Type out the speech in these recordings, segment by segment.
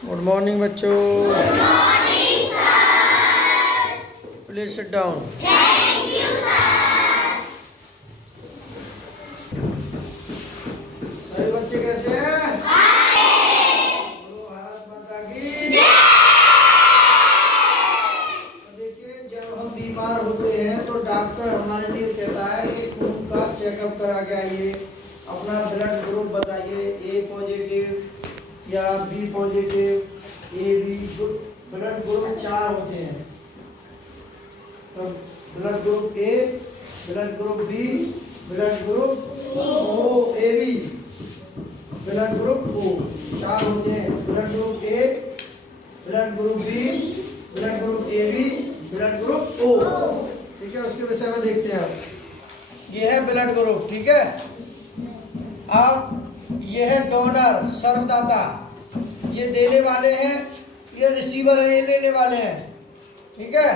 Good morning बच्चों। Good morning sir. Please sit down. Thank you sir. सभी बच्चे कैसे हैं? बोलो भारत माता की जय। तो देखिए, जब हम बीमार होते हैं तो डॉक्टर हमारे लिए कहता है कि खून का चेकअप करा के आइए, अपना ब्लड ग्रुप बताइए, ए पॉजिटिव या B positive, A B. Blood group 4 होते हैं, तो blood group A, blood group B, blood group O, A B, blood group O, 4 होते हैं। Blood group A, blood group B, blood group A B, blood group O. ठीक है, उसके विषय में देखते हैं। ये है ब्लड ग्रुप, ठीक है। अब ये है डोनर, सर्वदाता, ये देने वाले हैं, ये रिसीवर है, ये लेने वाले हैं। ठीक है,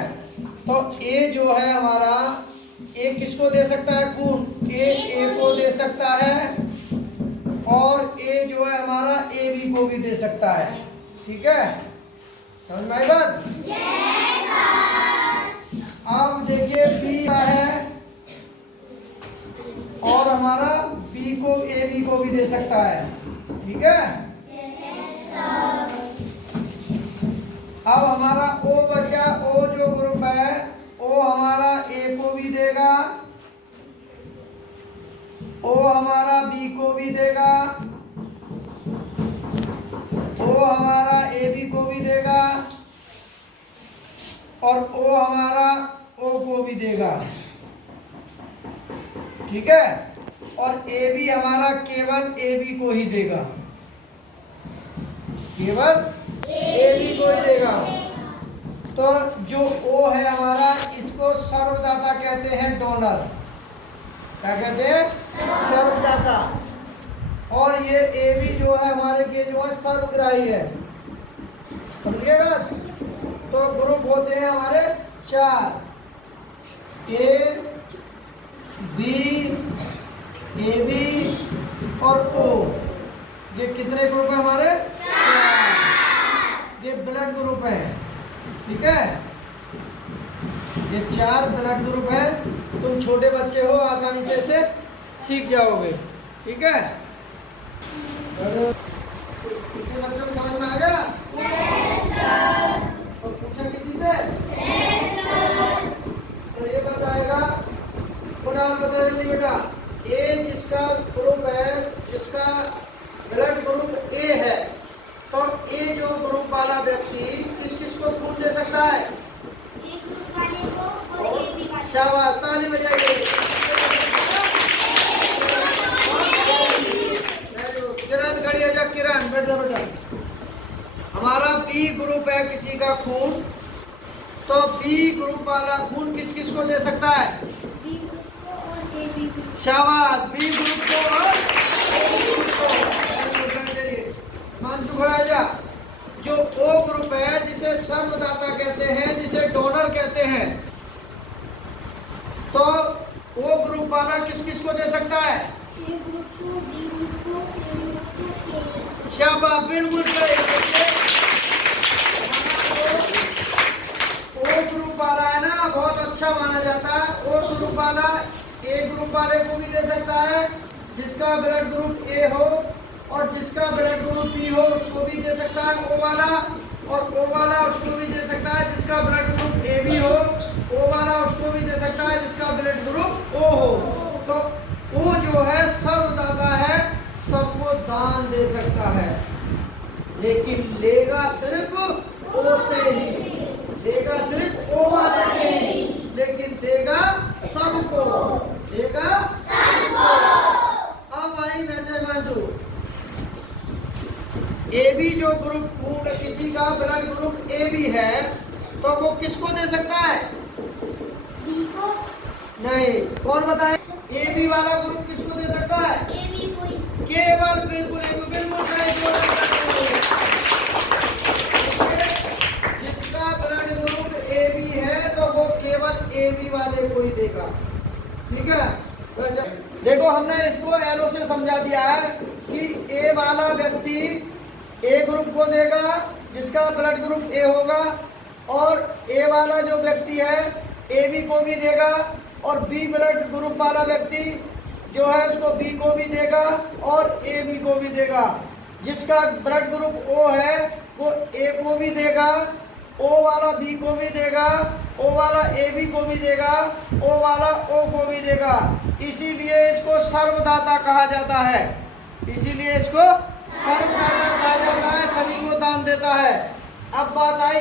तो ए जो है हमारा, ए किसको दे सकता है खून? ए को दे सकता है, और ए जो है हमारा ए बी को भी दे सकता है। ठीक है, समझ में आई बात? Yes sir. अब देखिए बी है, और हमारा बी को ए बी को भी दे सकता है। ठीक है, अब हमारा ओ बचा, ओ जो ग्रुप है, ओ हमारा ए को भी देगा, ओ हमारा बी को भी देगा, ओ हमारा ए बी को भी देगा, और ओ हमारा ओ को भी देगा। ठीक है, और ए बी हमारा केवल ए बी को ही देगा, केवल ए बी को ही देगा। तो जो ओ है हमारा, इसको सर्वदाता कहते हैं, डोनर। क्या कहते हैं? सर्वदाता। और ये ए बी जो है हमारे के जो है सर्वग्राही है। समझिएगा? तो ग्रुप होते हैं हमारे 4, ए बी, ए बी और ओ। ये कितने ग्रुप है हमारे? 4। ये ब्लड ग्रुप है। ठीक है, ये 4 ब्लड ग्रुप है। तुम छोटे बच्चे हो, आसानी से इसे सीख जाओगे। ठीक है, कितने बच्चों को समझ में आ गया? Yes sir. और पूछा किसी से? Yes sir. तो ये बताएगा, पुनः बता जल्दी बेटा। ए जिसका ग्रुप है, जिसका ब्लड ग्रुप ए है, तो ए जो ग्रुप वाला व्यक्ति किस किस को खून दे सकता है? एक ग्रुप वाले को और ए बी वाले को। शाबाश, ताली बजाइए। किरण खड़ी है, जा किरण, बैठ जा बेटा। हमारा बी ग्रुप है किसी का खून, तो बी ग्रुप वाला खून किस किस को दे सकता है? बी ग्रुप को और ए बी ग्रुप। शाबाश, बी ग्रुप को और ए ग्रुप को। मानसू खड़ा जा। जो ओ ग्रुप है, जिसे सर्वदाता कहते हैं, जिसे डोनर कहते हैं, तो ओ ग्रुप वाला किस किस को दे सकता है? ए ग्रुप को, बी ग्रुप को, ए ग्रुप को, ए ग्रुप को। शाबाश, बिल्कुल सही। ओ ग्रुप वाला है ना, बहुत अच्छा माना जाता है। ओ ग्रुप वाला ए ग्रुप वाले को भी दे सकता है, जिसका ब्लड ग्रुप ए हो, और जिसका ब्लड ग्रुप बी हो उसको भी दे सकता है ओ वाला, और ओ वाला उसको भी दे सकता है जिसका ब्लड ग्रुप ए बी हो, ओ वाला उसको भी दे सकता है जिसका ब्लड ग्रुप ओ हो। तो ओ जो है सर्वदाता है, सबको दान दे सकता है, लेकिन लेगा सिर्फ ओ से ही, लेगा सिर्फ ओ वाले से ही, लेकिन देगा सबको, देगा सबको। अब आई बैठ जाए मानसू। ए बी जो ग्रुप खून, किसी का ब्लड ग्रुप ए बी है, तो वो किसको दे सकता है? बी को। नहीं, कौन बताए? ए बी वाला ग्रुप किसको दे सकता है? ए बी को ही। केवल, बिल्कुल बिल्कुल सही। जिसका ब्लड ग्रुप ए बी है, तो वो केवल ए बी वाले को ही देगा। ठीक है, देखो हमने इसको एरो से समझा दिया है कि ए वाला व्यक्ति, ए ग्रुप ग्रुप को देगा जिसका ब्लड ग्रुप ए होगा, और ए वाला जो व्यक्ति है ए बी को भी देगा, और बी ब्लड ग्रुप वाला व्यक्ति जो है उसको बी को भी देगा और ए बी को भी देगा। जिसका ब्लड ग्रुप ओ है वो ए को भी देगा, ओ वाला बी को भी देगा, ओ वाला ए बी को भी देगा, ओ वाला ओ को भी देगा। इसीलिए इसको सर्वदाता कहा जाता है, इसीलिए इसको सर्वदाता कहा जाता है, सभी को दान देता है। अब बात आई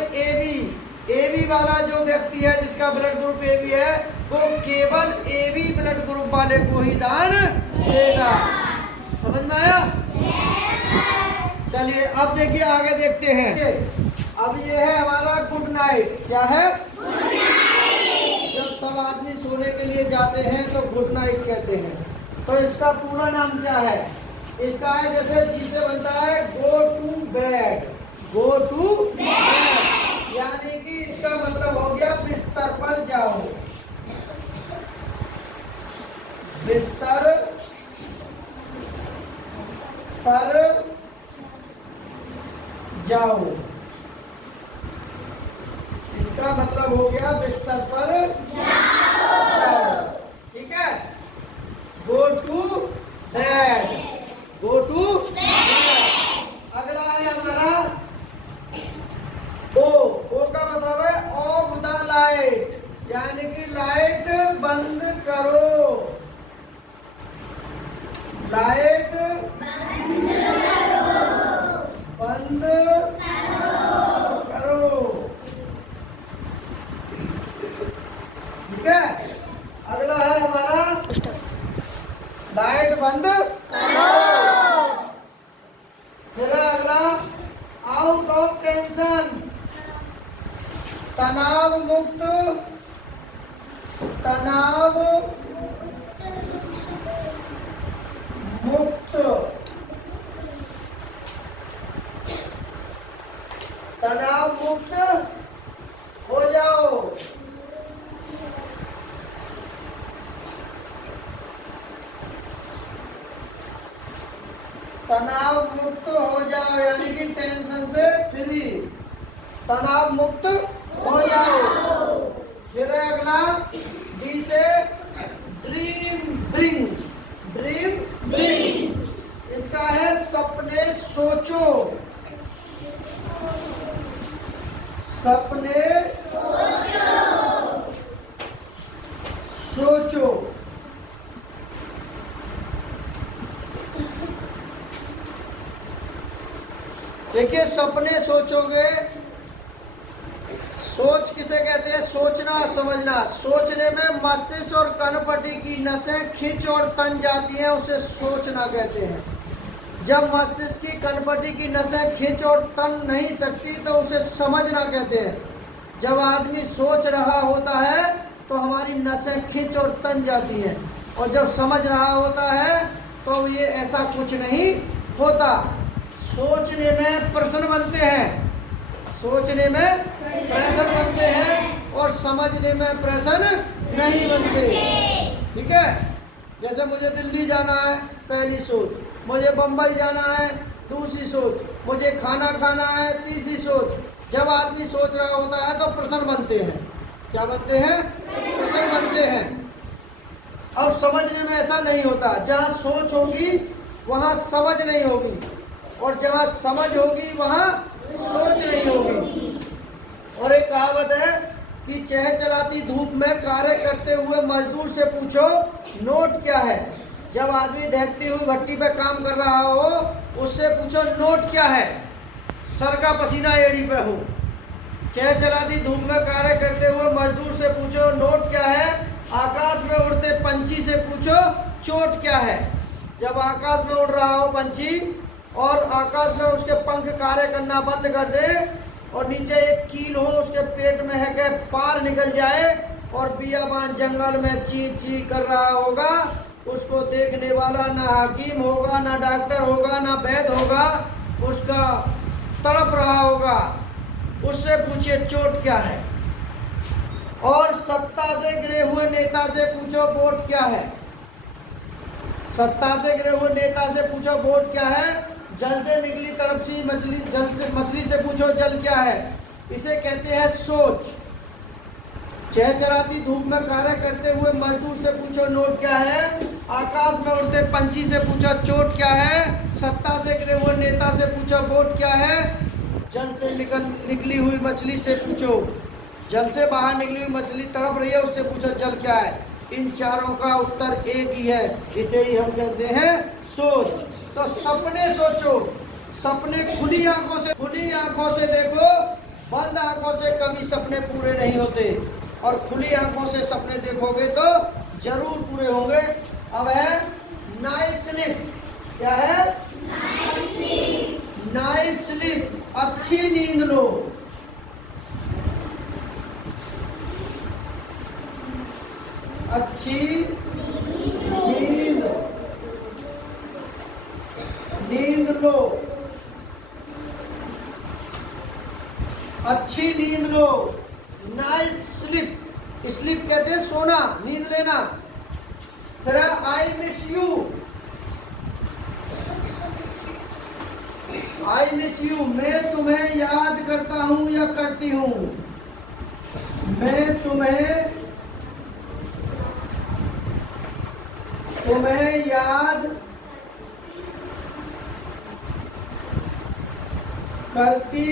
ए बी वाला जो व्यक्ति है जिसका ब्लड ग्रुप ए बी है वो केवल ए बी ब्लड ग्रुप वाले को ही दान देगा। समझ में आया? चलिए अब देखिए आगे देखते हैं। अब ये है हमारा गुड नाइट। क्या है? Good night. जब सब आदमी सोने के लिए जाते हैं तो गुड नाइट कहते हैं। तो इसका पूरा नाम क्या है? इसका है जैसे जी से बनता है go to bed, go to bed, यानी कि इसका मतलब हो गया बिस्तर पर जाओ, बिस्तर पर जाओ। इसका मतलब हो गया बिस्तर पर जाओ। ठीक है? Go to bed, go to bed. अगला है हमारा ओ का मतलब है ऑफ द लाइट, यानी कि लाइट बंद करो, लाइट बंद करो। ठीक है? अगला है हमारा लाइट बंद करो। फिर अगला आउट ऑफ टेंशन, तनाव मुक्त, तनाव मुक्त, तनाव मुक्त हो जाओ। तनाव मुक्त हो जाओ यानी कि टेंशन से फ्री, तनाव मुक्त हो जाओ। फिर अगला डी से ड्रीम ब्रिंग, ड्रीम ब्रिंग। इसका है सपने सोचो, सपने सोचो। देखिए सपने सोचोगे, सोच किसे कहते हैं? सोचना और समझना। सोचने में मस्तिष्क और कनपटी की नसें खिंच और तन जाती हैं, उसे सोचना कहते हैं। जब मस्तिष्क की कनपटी की नसें खिंच और तन नहीं सकती तो उसे समझना कहते हैं। जब आदमी सोच रहा होता है तो हमारी नसें खिंच और तन जाती हैं, और जब समझ रहा होता है तो ये ऐसा कुछ नहीं होता। सोचने में प्रश्न बनते हैं, सोचने में प्रश्न बनते हैं, और समझने में प्रश्न नहीं बनते। ठीक है? जैसे मुझे दिल्ली जाना है पहली सोच, मुझे बम्बई जाना है दूसरी सोच, मुझे खाना खाना है तीसरी सोच। जब आदमी सोच रहा होता है तो प्रश्न बनते हैं। क्या बनते हैं? प्रश्न बनते हैं। और समझने में ऐसा नहीं होता, जहाँ सोच होगी वहाँ समझ नहीं होगी, और जहाँ समझ होगी वहाँ सोच नहीं होगी। और एक कहावत है कि चह चलाती धूप में कार्य करते हुए मजदूर से पूछो नोट क्या है। जब आदमी दहकती हुई भट्टी पे काम कर रहा हो उससे पूछो नोट क्या है। सर का पसीना एड़ी पे हो, चह चलाती धूप में कार्य करते हुए मजदूर से पूछो नोट क्या है। आकाश में उड़ते पंछी से पूछो चोट क्या है। जब आकाश में उड़ रहा हो पंछी और आकाश में उसके पंख कार्य करना बंद कर दे और नीचे एक कील हो, उसके पेट में है कि पार निकल जाए और बियाबान जंगल में ची ची कर रहा होगा, उसको देखने वाला ना हकीम होगा, ना डॉक्टर होगा, ना वैद्य होगा, उसका तड़प रहा होगा। उससे पूछिए चोट क्या है। और सत्ता से गिरे हुए नेता से पूछो वोट क्या है। सत्ता से गिरे हुए नेता से पूछो वोट क्या है। जल से निकली तड़पती मछली, मछली से पूछो जल क्या है, इसे कहते हैं सोच। चहचहाती धूप में कार्य करते हुए मजदूर से पूछो नोट क्या है, आकाश में उड़ते पंछी से पूछो चोट क्या है, सत्ता से गिरे हुए नेता से पूछो वोट क्या है, जल से निकली हुई मछली से पूछो, जल से बाहर निकली हुई मछली तड़प रही है उससे पूछो जल क्या है। इन चारों का उत्तर एक ही है, इसे ही हम कहते हैं सोच। तो सपने सोचो, सपने खुली आंखों से देखो, बंद आंखों से कभी सपने पूरे नहीं होते, और खुली आंखों से सपने देखोगे तो जरूर पूरे होंगे। अब है नाइट स्लीप। क्या है? नाइट स्लीप, अच्छी नींद लो। अच्छी नींद लो, अच्छी नींद लो। नाइट स्लीप, स्लीप कहते हैं सोना, नींद लेना। फिर I miss you, I miss you, मैं तुम्हें याद करता हूं या करती हूं, मैं तुम्हें याद करती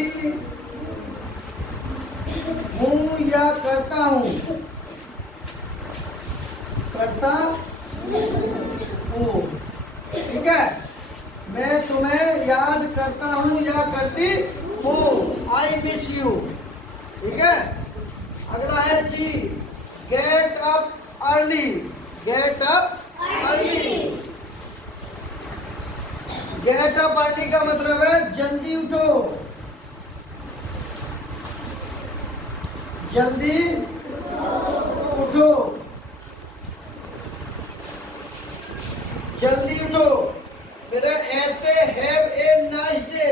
हूँ या करता हूँ, करता हूँ। ठीक है, मैं तुम्हें याद करता हूँ या करती हूँ, आई मिस यू। ठीक है, अगला है जी, get up early. Get up early, get up early का मतलब है जल्दी उठो, जल्दी उठो, जल्दी उठो। फिर ऐसे have a nice day,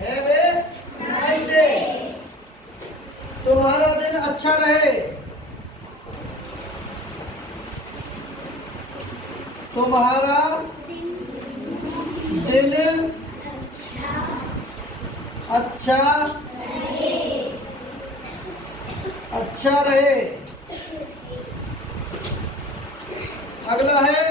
have a nice day, तुम्हारा दिन अच्छा रहे, तुम्हारा दिन अच्छा रहे। अगला है